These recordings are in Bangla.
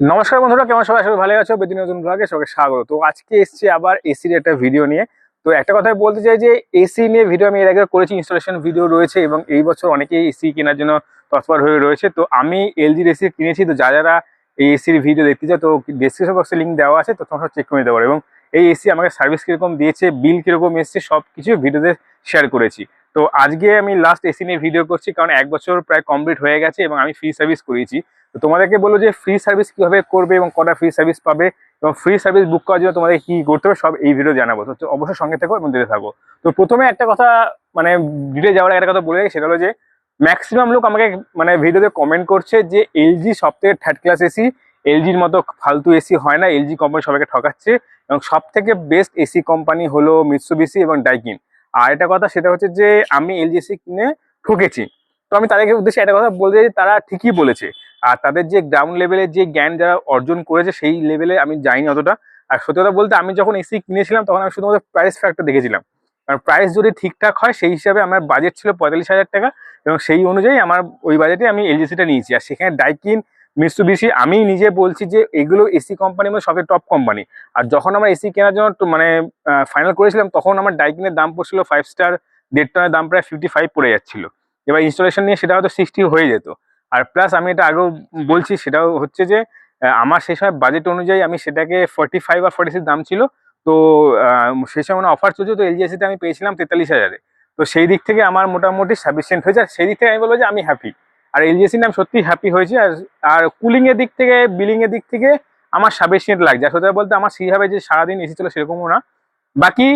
নমস্কার বন্ধুরা, কেমন সবাই? সবাই ভালো আছো। বেদিন নতুন ব্লগে সবাইকে স্বাগত। তো আজকে এসেছি আবার এসির একটা ভিডিও নিয়ে। তো একটা কথাই বলতে চাই যে এসি নিয়ে ভিডিও আমি এর আগে করেছি ইনস্টলেশন ভিডিও রয়েছে এবং এই বছর অনেকেই এসি কেনার জন্য তৎপর হয়ে রয়েছে। তো আমি এলজির এসি কিনেছি। তো যা যারা এই এসির ভিডিও দেখতে চাও, তো ডিসক্রিপশন বক্সে লিঙ্ক দেওয়া আছে। তো তোমরা চেক করে নিতে পারো। এবং এই এসি আমাকে সার্ভিস কীরকম দিয়েছে বিল কীরকম এসছে সব কিছু ভিডিওতে শেয়ার করেছি। তো আজকে আমি লাস্ট এসি নিয়ে ভিডিও করছি, কারণ এক বছর প্রায় কমপ্লিট হয়ে গেছে এবং আমি ফ্রি সার্ভিস করিয়েছি। তো তোমাদেরকে বলো যে ফ্রি সার্ভিস কীভাবে করবে এবং কটা ফ্রি সার্ভিস পাবে এবং ফ্রি সার্ভিস বুক করার জন্য তোমাদের কী করতে হবে সব এই ভিডিও জানাব। তো অবশ্যই সঙ্গে থেকো এবং দিতে থাকো। তো প্রথমে একটা কথা মানে ডিটেল যাওয়ার একটা কথা বলে সেটা হলো যে ম্যাক্সিমাম লোক আমাকে মানে ভিডিওতে কমেন্ট করছে যে এলজি সব থেকে থার্ড ক্লাস এসি এলজির মতো ফালতু এসি হয় না এলজি কোম্পানি সবাইকে ঠকাচ্ছে এবং সব থেকে বেস্ট এসি কোম্পানি হলো মিৎসুবিসি এবং ডাইকিন আর একটা কথা সেটা হচ্ছে যে আমি এলজি এসি কিনে ঠকেছি। তো আমি তাদেরকে উদ্দেশ্যে একটা কথা বলতে চাই তারা ঠিকই বলেছে। আর তাদের যে গ্রাউন্ড লেভেলের যে জ্ঞান যারা অর্জন করেছে সেই লেভেলে আমি যাইনি অতটা। আর সত্যি কথা বলতে আমি যখন এসি কিনেছিলাম তখন আমি শুধুমাত্র প্রাইস ফ্যাক্টর দেখেছিলাম। কারণ প্রাইস যদি ঠিকঠাক হয় সেই হিসাবে আমার বাজেট ছিল পঁয়তাল্লিশ হাজার টাকা এবং সেই অনুযায়ী আমার ওই বাজেটে আমি এলজিসিটা নিয়েছি। আর সেখানে ডাইকিন মিৎসুবিশি আমি নিজে বলছি যে এগুলো এসি কোম্পানির মধ্যে সবচেয়ে টপ কোম্পানি আর যখন আমরা এসি কেনার জন্য মানে ফাইনাল করেছিলাম, তখন আমার ডাইকিনের দাম পড়ছিল ফাইভ স্টার দেড় টনের দাম প্রায় ফিফটি ফাইভ পড়ে যাচ্ছিল। এবার ইনস্টলেশন নিয়ে সেটা হয়তো সিক্সটি হয়ে যেত। আর প্লাস আমি এটা আগেও বলছি, সেটাও হচ্ছে যে আমার সেই সময় বাজেট অনুযায়ী আমি সেটাকে ফর্টি ফাইভ আর ফর্টি দাম ছিল। তো সেই সময় মানে অফার চলছে, তো এলজিএসিতে আমি পেয়েছিলাম তেতাল্লিশ হাজারে। তো সেই দিক থেকে আমার মোটামুটি সাফিসিয়েন্ট হয়েছে। আর সেই দিক থেকে আমি বলব যে আমি হ্যাপি আর এলজিএসি নাম সত্যি হ্যাপি হয়েছে। আর আর কুলিং এর দিক থেকে বিলিং এর দিক থেকে আমার সাফিসিয়েন্ট লাগছে। আর সত্যি বলতে আমার সেইভাবে যে সারাদিন এসি ছিল সেরকমও না। বাকি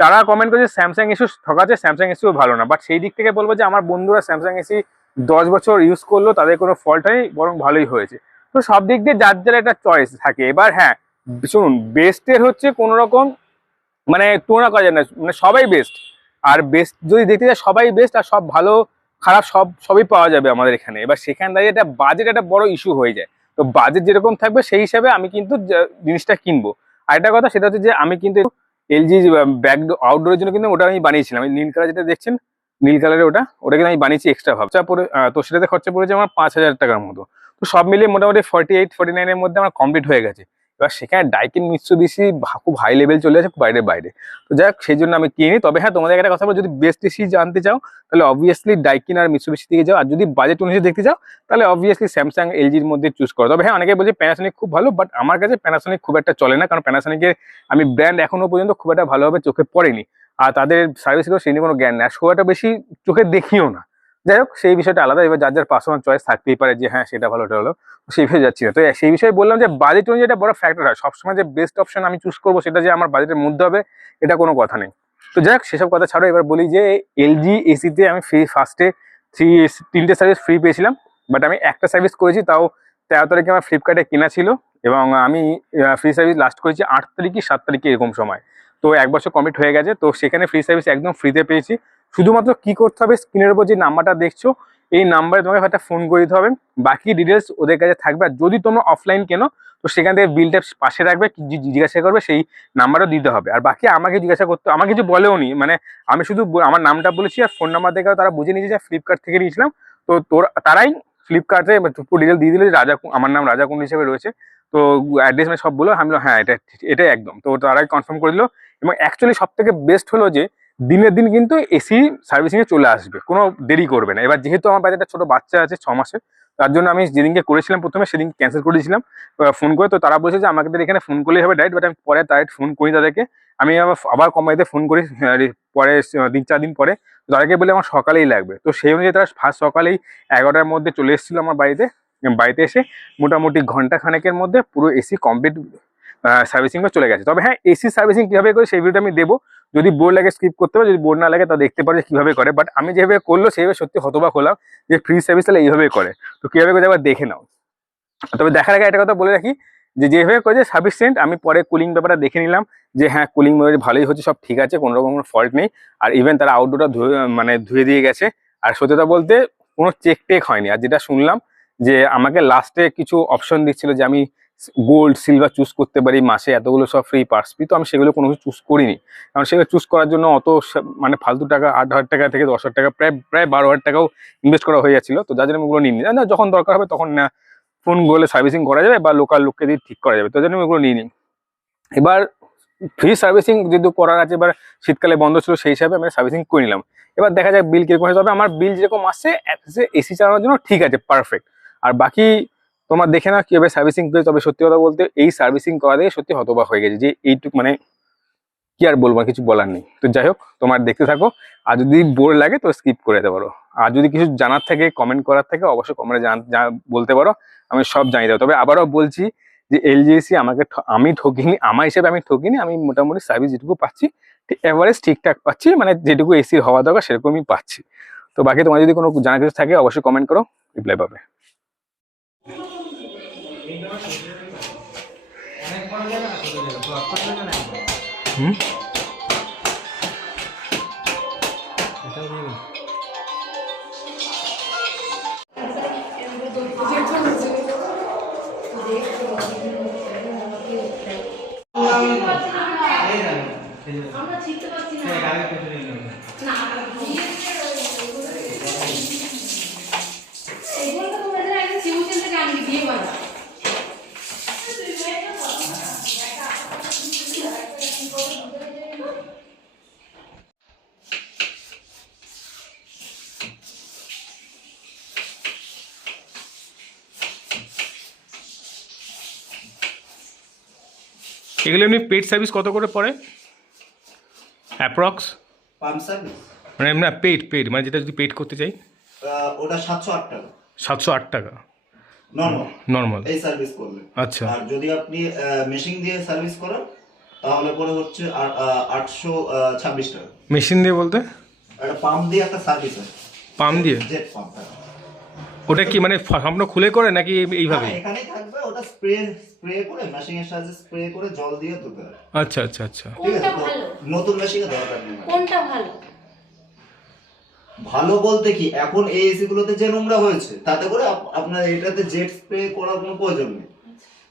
তারা কমেন্ট করেছে স্যামসাং ইস্যু ঠকাচ্ছে স্যামসাং এসিও ভালো না। বাট সেই দিক থেকে বলব যে আমার বন্ধুরা স্যামসাং এসি দশ বছর ইউজ করল, তাদের কোনো ফল্ট নেই, বরং ভালোই হয়েছে। তো সব দিক দিয়ে যার যার একটা চয়েস থাকে। এবার হ্যাঁ শুনুন বেস্টের হচ্ছে কোনো রকম মানে তুলনা করা যায় না। মানে সবাই বেস্ট আর বেস্ট যদি দেখতে যায় সবাই বেস্ট আর সব ভালো খারাপ সব সবই পাওয়া যাবে আমাদের এখানে। এবার সেখান দাঁড়িয়ে একটা বাজেট একটা বড় ইস্যু হয়ে যায়। তো বাজেট যেরকম থাকবে সেই হিসাবে আমি কিন্তু জিনিসটা কিনবো। আর একটা কথা সেটা হচ্ছে যে আমি কিন্তু এলজি ব্যাক আউটডোরের জন্য কিন্তু ওটা আমি বানিয়েছিলাম। নীল কালার যেটা দেখছেন নীল কালারের ওটা ওটা কিন্তু আমি বানিয়েছি এক্সট্রা পড়ে আহ, তো সেটাতে খরচা পড়েছে আমার পাঁচ হাজার টাকার মতো। তো সব মিলিয়ে মোটামুটি ফর্টি এইট ফর্টি নাইনের মধ্যে আমার কমপ্লিট হয়ে গেছে। এবার সেখানে ডাইকিন মিৎসুবিশি খুব হাই লেভেল চলে আছে বাইরে বাইরে। তো যাই সেই জন্য আমি কিনি। তবে হ্যাঁ তোমাদের একটা কথা বলো, যদি বেস্ট এসি জানতে চাও, তাহলে অবভিয়াসলি ডাইকিন আর মিৎসুবিশি থেকে যাও। আর যদি বাজেট অনুযায়ী দেখতে চাও, তাহলে অবভিয়াসলি স্যামসাং এলজির মধ্যে চুজ করো। তবে হ্যাঁ অনেকে বলছে প্যানাসনিক খুব ভালো বাট আমার কাছে প্যানাসনিক খুব একটা চলে না, কারণ প্যানাসনিকের আমি ব্র্যান্ড এখনও পর্যন্ত খুব একটা ভালোভাবে চোখে পড়েনি। আর তাদের সার্ভিসেরও সেই নিয়ে কোনো জ্ঞান নেই। আর একটা বেশি চোখে দেখিও না। যাই হোক সেই বিষয়টা আলাদা। এবার যার যার পার্সোনাল চয়েস থাকতেই পারে যে হ্যাঁ সেটা ভালো ওটা হলো সেই বিষয়ে যাচ্ছি না তো সেই বিষয়ে বললাম যে বাজেট অনুযায়ী এটা বড় ফ্যাক্টর হয়। সবসময় যে বেস্ট অপশন আমি চুজ করব, সেটা যে আমার বাজেটের মধ্যে হবে, এটা কোনো কথা নেই। তো যাই হোক, সেসব কথা ছাড়ো এবার বলি যে এলজি এসিতে আমি ফ্রি ফার্স্টে থ্রি তিনটে সার্ভিস ফ্রি পেয়েছিলাম। বাট আমি একটা সার্ভিস করেছি, তাও তেরো তারিখে আমার ফ্লিপকার্টে কেনা ছিল। এবং আমি ফ্রি সার্ভিস লাস্ট করেছি আট তারিখে, সাত তারিখে এরকম সময়। তো এক বছর কমপ্লিট হয়ে গেছে। তো সেখানে ফ্রি সার্ভিস একদম ফ্রিতে পেয়েছি। শুধুমাত্র কি করতে হবে? স্ক্রিনের উপর যে নাম্বারটা দেখছ, এই নাম্বারে তোমাকে হয়তো ফোন করে দিতে হবে। বাকি ডিটেলস ওদের কাছে থাকবে। আর যদি তোমরা অফলাইন কেনো, তো সেখান থেকে বিলটা পাশে রাখবে জিজ্ঞাসা করবে, সেই নাম্বারও দিতে হবে। আর বাকি আমাকে জিজ্ঞাসা করতে, আমাকে কিছু বলেও নি। মানে আমি শুধু আমার নামটা বলেছি আর ফোন নাম্বার দেখেও তারা বুঝে নিয়েছে যে ফ্লিপকার্ট থেকে নিয়েছিলাম। তো তোর, তারাই ফ্লিপকার্টে পুরো ডিটেল দিয়ে দিল যে রাজা আমার নাম রাজা কুন্ড হিসেবে রয়েছে। তো অ্যাড্রেস মানে সব বলো। আমি হ্যাঁ এটা এটাই একদম। তো তারাই কনফার্ম করে দিল। এবং অ্যাকচুয়ালি সব থেকে বেস্ট হলো যে দিনের দিন কিন্তু এসি সার্ভিসিংয়ে চলে আসবে, কোনো দেরি করবে না। এবার যেহেতু আমার বাড়িতে একটা ছোট বাচ্চা আছে ছ মাসের, তার জন্য আমি যেদিনকে করেছিলাম প্রথমে সেদিন ক্যান্সেল করে দিয়েছিলাম ফোন করে। তো তারা বলেছে যে আমাকে এখানে ফোন করলেই হবে ডাইরেক্ট বাট আমি পরে ডাইরেক্ট ফোন করি তাদেরকে। আমি আবার আবার কোম্পানিতে ফোন করি পরে তিন চার দিন পরে। তাদেরকে বলে আমার সকালেই লাগবে। তো সেই অনুযায়ী তারা ফার্স্ট সকালেই এগারোটার মধ্যে চলে এসেছিল আমার বাড়িতে বাড়িতে এসে মোটামুটি ঘণ্টা খানেকের মধ্যে পুরো এসি কমপ্লিট সার্ভিসিং চলে গেছে। তবে হ্যাঁ এসি সার্ভিসিং কীভাবে করে সেই ভিডিওটা আমি দেবো। যদি বোর লাগে স্কিপ করতে পারে, যদি বোর না লাগে তা দেখতে পারে কীভাবে করে। বাট আমি যেভাবে করল, সেইভাবে সত্যি হতবাক হলাম যে ফ্রি সার্ভিস তাহলে এইভাবে করে। তো কীভাবে করে একবার দেখে নাও। তবে দেখার আগে একটা কথা বলে রাখি, যে যেভাবে করে করেছে সাফিসিয়েন্ট আমি পরে কুলিং ব্যাপারটা দেখে নিলাম, যে হ্যাঁ কুলিং ভালোই হচ্ছে, সব ঠিক আছে, কোনো রকম কোনো ফল্ট নেই। আর ইভেন তারা আউটডোরটা ধুয়ে মানে ধুয়ে দিয়ে গেছে। আর সত্যতা বলতে কোনো চেক টেক হয়নি। আর যেটা শুনলাম, যে আমাকে লাস্টে কিছু অপশন দিচ্ছিল যে আমি গোল্ড সিলভার চুজ করতে পারি, মাসে এতগুলো সব ফ্রি পার্স ফ্রি তো আমি সেগুলো কোনো কিছু চুজ করিনি। কারণ সেগুলো চুজ করার জন্য অত মানে ফালতু টাকা, আট হাজার টাকা থেকে দশ হাজার টাকা, প্রায় প্রায় বারো হাজার টাকাও ইনভেস্ট করা হয়ে যাচ্ছিল, তো যার জন্য ওগুলো নিইনি। না যখন দরকার হবে তখন না ফোন করলে সার্ভিসিং করা যাবে বা লোকাল লোককে দিয়ে ঠিক করা যাবে, তো জন্য ওগুলো নিয়ে নিই এবার ফ্রি সার্ভিসিং যেহেতু করার আছে, এবার শীতকালে বন্ধ ছিল সেই হিসাবে আমি সার্ভিসিং করে নিলাম। এবার দেখা যাক বিল কীরকম তবে আমার বিল যেরকম আসছে এসি চালানোর জন্য ঠিক আছে পারফেক্ট আর বাকি তোমার দেখে না কীভাবে সার্ভিসিং করে। তবে সত্যি কথা বলতে এই সার্ভিসিং করা দিয়ে সত্যি হতবাক হয়ে গেছে যে এইটুক মানে কি আর বলব কিছু বলার নেই। তো যাই হোক, তোমার দেখতে থাকো। আর যদি বোর লাগে তো স্কিপ করে দিতে পারো। আর যদি কিছু জানার থাকে কমেন্ট করার থাকে, অবশ্যই কমেন্টে জানা বলতে পারো। আমি সব জানিয়ে দেবো। তবে আবারও বলছি যে এলজিএসি আমাকে ঠ- আমি ঠকিনি, আমার হিসেবে আমি ঠকিনি। আমি মোটামুটি সার্ভিস যেটুকু পাচ্ছি এভারেজ ঠিকঠাক পাচ্ছি। মানে যেটুকু এসি হওয়া দরকার, সেরকমই পাচ্ছি। তো বাকি তোমার যদি কোনো জানার কিছু থাকে, অবশ্যই কমেন্ট করো রিপ্লাই পাবে। হুম আমরা শিখতে পারছি না না এগুলো তো তোমাদের একদম সিমুচেন থেকে আমি দিয়ে পারব এগুলো এমনি পেড সার্ভিস কত করে পড়ে? অ্যাপ্রক্স মানে এমনি পেড পেড মানে যেটা যদি পেড করতে চাই। ওটা সাতশো আট টাকা। সাতশো আট টাকা। নর্মাল নর্মাল এই সার্ভিস করলে। আচ্ছা। আর যদি আপনি মেশিন দিয়ে সার্ভিস করেন তাহলে পরে হচ্ছে আটশো ছাব্বিশ টাকা। মেশিন দিয়ে বলতে? একটা পাম্প দিয়ে একটা সার্ভিস আছে। পাম্প দিয়ে? জেট পাম্প ওটা কি মানে সম্পূর্ণ খুলে করে নাকি এইভাবে? এখানেই থাকবে ওটা স্প্রে স্প্রে করে মেশিনের সাহায্যে স্প্রে করে জল দিয়ে ধুতে হবে। আচ্ছা আচ্ছা আচ্ছা। কোনটা ভালো? নতুন মেশিনের দরকার নেই কোনটা ভালো? ভালো বলতে কি এখন এই এসি গুলোতে যে নোংরা হয়েছে তাতে করে আপনার এটাতে জেট স্প্রে করার কোনো প্রয়োজন নেই।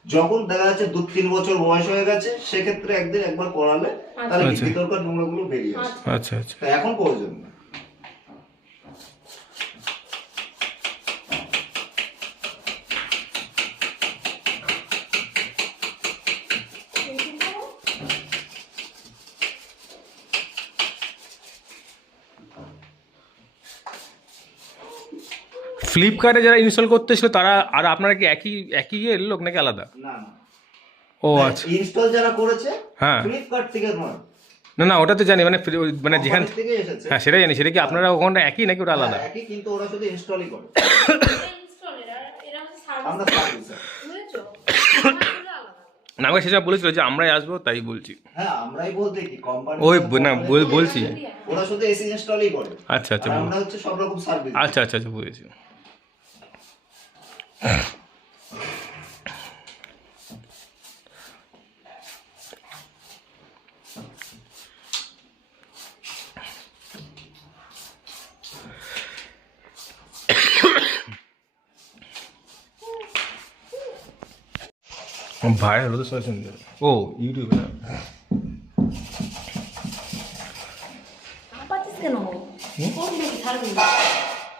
যখন দেখা যাচ্ছে দু তিন বছর বয়স হয়ে গেছে সেক্ষেত্রে একদিন একবার করালে তাহলে আচ্ছা। ভিতরকার নোংরাগুলো বেরিয়ে আসে। আচ্ছা। আচ্ছা আচ্ছা। এখন প্রয়োজন নেই। ফ্লিপকার্টে যারা ইনস্টল করতে ছিল তারা আর আপনারা কি একই একই ইয়ের লোক নাকি আলাদা? না না। ও আচ্ছা। ইনস্টল যারা করেছে হ্যাঁ। ফ্লিপকার্ট থেকে নয় না না ওটা তো জানি মানে মানে যেখান থেকে এসেছে। হ্যাঁ সেটাই জানি সেটা কি আপনারা ওখানটা একই নাকি ওটা আলাদা? হ্যাঁ, একই কিন্তু ওরা শুধু ইনস্টলই করে। ইনস্টল এরা এরা হচ্ছে আমরা সার্ভিস সার্ভিস বুঝেছ আমারগুলো আলাদা। না আমাকে সেটা বলেছিল যে আমরাই আসব তাই বলছি। হ্যাঁ আমরাই বলতে কি কোম্পানি ওই না বল- বলছি। ওরা শুধু এসি ইনস্টলই করে। আচ্ছা আচ্ছা আমরা হচ্ছে সব রকম সার্ভিস আচ্ছা আচ্ছা আচ্ছা বুঝেছি। ভাই রোদ শুনতে ও ইউটিউবে না পাচ্ছিস কেন করবি নাকি সার্ভিস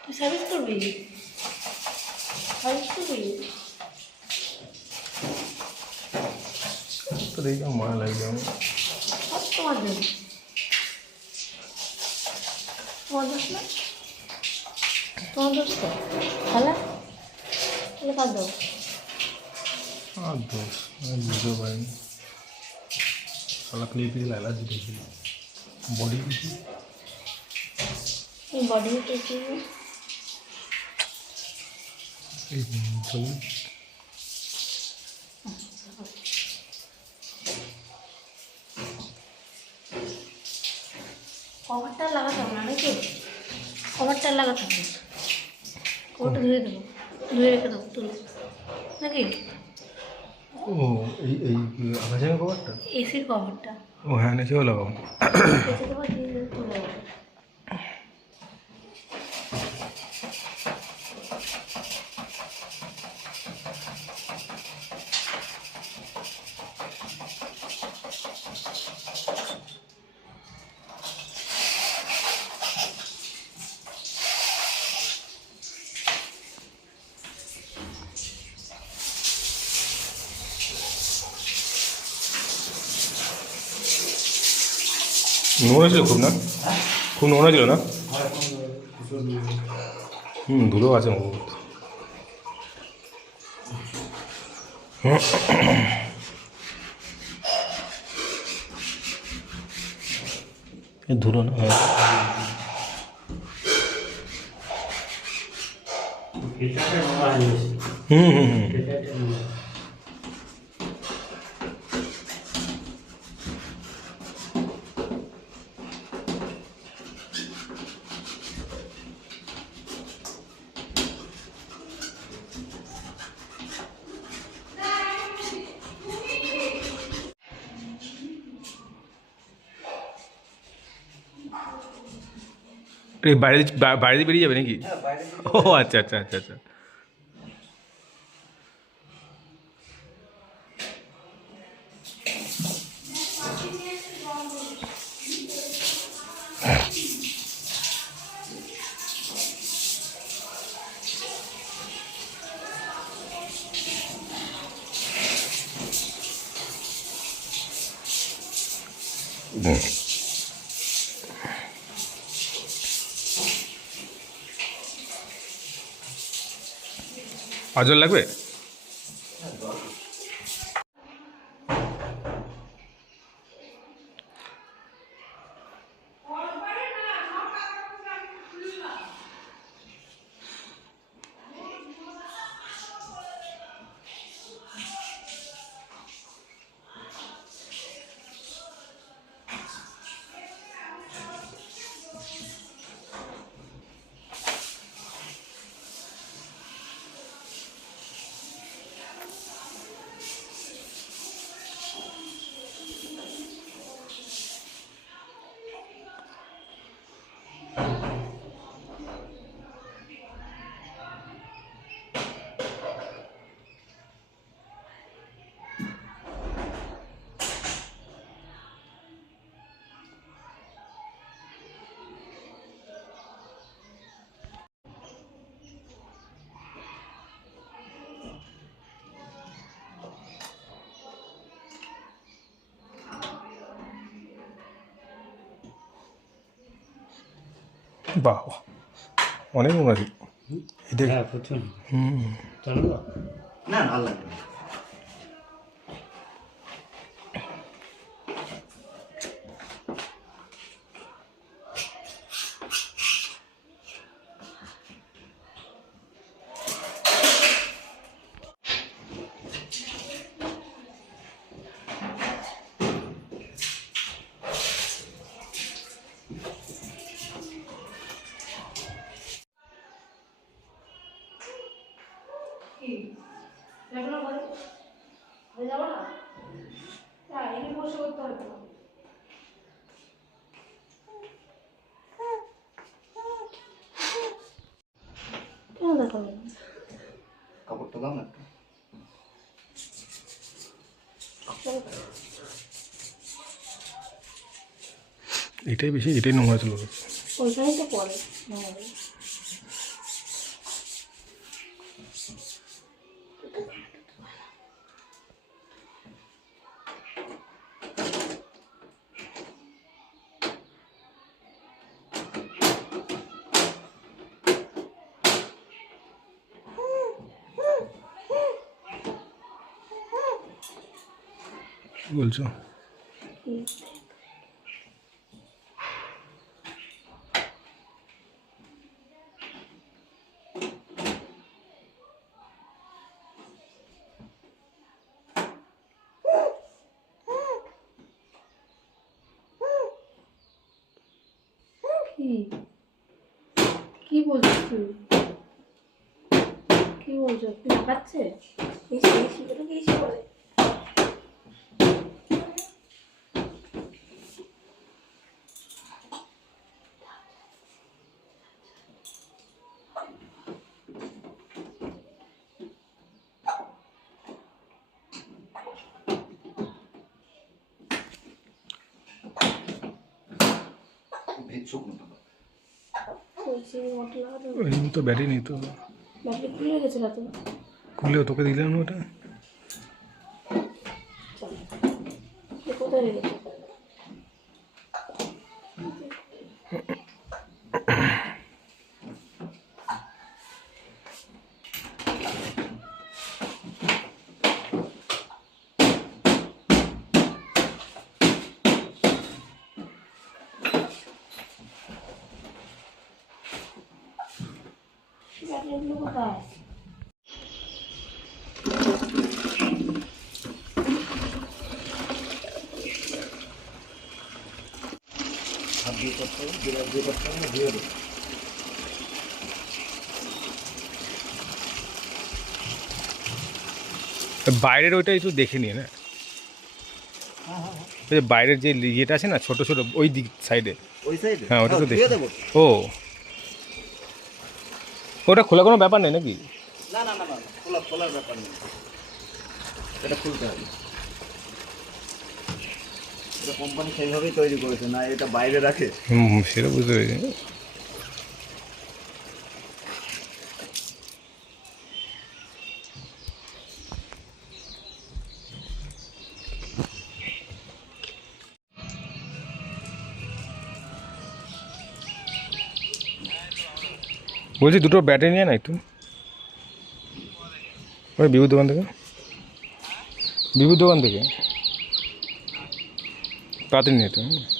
তুই সার্ভিস করবি সার্ভিস করবি তো দেখি আমার মায়া লাগবে আমার সব তোমার জন্য তোমার দোষ না তোমার দোষ তো তাহলে তাহলে কার দাও আর দোষ আমি বুঝতে পারিনি সালা ক্লিপ দিয়ে অ্যালার্জি দেখি বডি কিছু এই বডি টেস্ট এই চলুন কভারটা লাগাতে হবে না নাকি? কভারটা লাগাতে হবে। কভারটা ধুয়ে দেবো। ধুয়ে রেখে দেবো তুলে। নাকি? ও এই এই আকাশের খবরটা এসির কভারটা। ও হ্যাঁ নিচেও লাগাও কেচে দেবো দিয়ে তুলে দেবো নোংরা ছিল খুব না খুব নোংরা ছিল না হুম ধুলো আছে বহুত এ ধুলো না হ্যাঁ ফিল্টারটা নোংরা হয়ে গেছে হুম হুম হুম বাইরে বা- বাইরে দিয়ে বেরিয়ে যাবে নাকি ও আচ্ছা আচ্ছা আচ্ছা আচ্ছা অজল লাগবে? বাহ। অনেক নোংরা ছিল এটা হ্যাঁ প্রচুর। হুম। চলো না না লাগবে না। কি যাব না বলো ঘরে যাব না তাই এখানে বসে করতে হবে তো। না? কাপড়টা দাও না একটু। এটাই বেশি এটাই নোংরা ছিল ওইখানেই তো পড়ে বলছো কি? কি কি বলছিস তুই কি বলছো কি লাগাচ্ছে এসে এসে বলে কি এসে বলে শুকনো ওই তো ব্যাটারি নেই তো। ব্যাটারি খুলে গেছে না তো খুললেও তোকে দিলাম ওটা। কোথায় রেখেছো? কোথায় দিয়ে করতে হবে দিয়ে দিয়ে করতে হবে দিয়ে দেবো বাইরের ওইটা একটু দেখে নিয়ে না? বাইরের যে ইয়েটা আছে না ছোট ছোট ওই দিক সাইডে। ওই সাইডে? হ্যাঁ, ওটা তো দেখি। ও। ওটা খোলা কোনো ব্যাপার নেই নাকি? না না না না খোলা খোলার ব্যাপার নেই। এটা খুলতে হবে। এটা কোম্পানি সেইভাবেই তৈরি করেছে না এটা বাইরে রাখে? হুম সেটা বুঝতে পেরেছি। বলছি দুটো ব্যাটারি নিয়ে না একটু। ওই বিভুর দোকান থেকে। বিভুর দোকান থেকে। তাড়াতাড়ি নিয়ে একটু।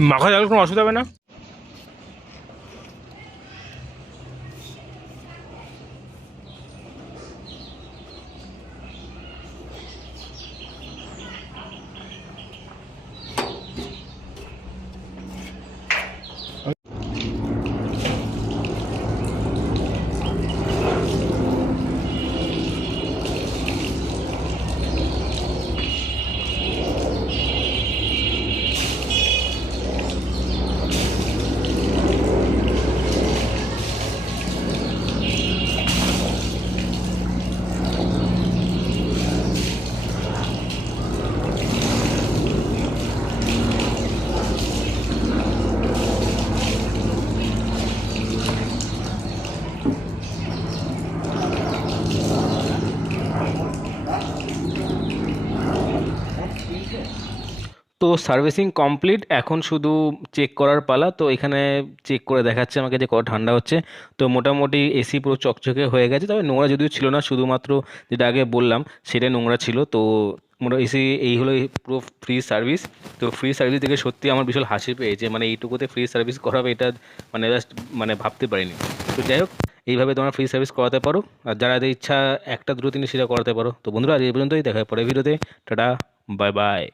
মাখা জল কোনো অসুবিধা হবে না? তো সার্ভিসিং কমপ্লিট। এখন শুধু চেক করার পালা। তো এখানে চেক করে দেখাচ্ছে আমাকে যে কত ঠান্ডা হচ্ছে। তো মোটামুটি এসি পুরো চকচকে হয়ে গেছে। তবে নোংরা যদিও ছিল না, শুধুমাত্র যেটা আগে বললাম, সেটাই নোংরা ছিল। তো মোটা এসি এই হলো পুরো ফ্রি সার্ভিস তো ফ্রি সার্ভিস দেখে সত্যি আমার বিশাল হাসি পেয়েছে। মানে এইটুকুতে ফ্রি সার্ভিস করাবে এটা মানে জাস্ট মানে ভাবতে পারিনি। তো যাই হোক, এইভাবে তোমরা ফ্রি সার্ভিস করাতে পারো। আর যারা ইচ্ছা একটা দুটো তিনটে সেটা করাতে পারো। তো বন্ধুরা, আজ এই পর্যন্তই। দেখা পরে ভিডিওতে টাটা বাই বাই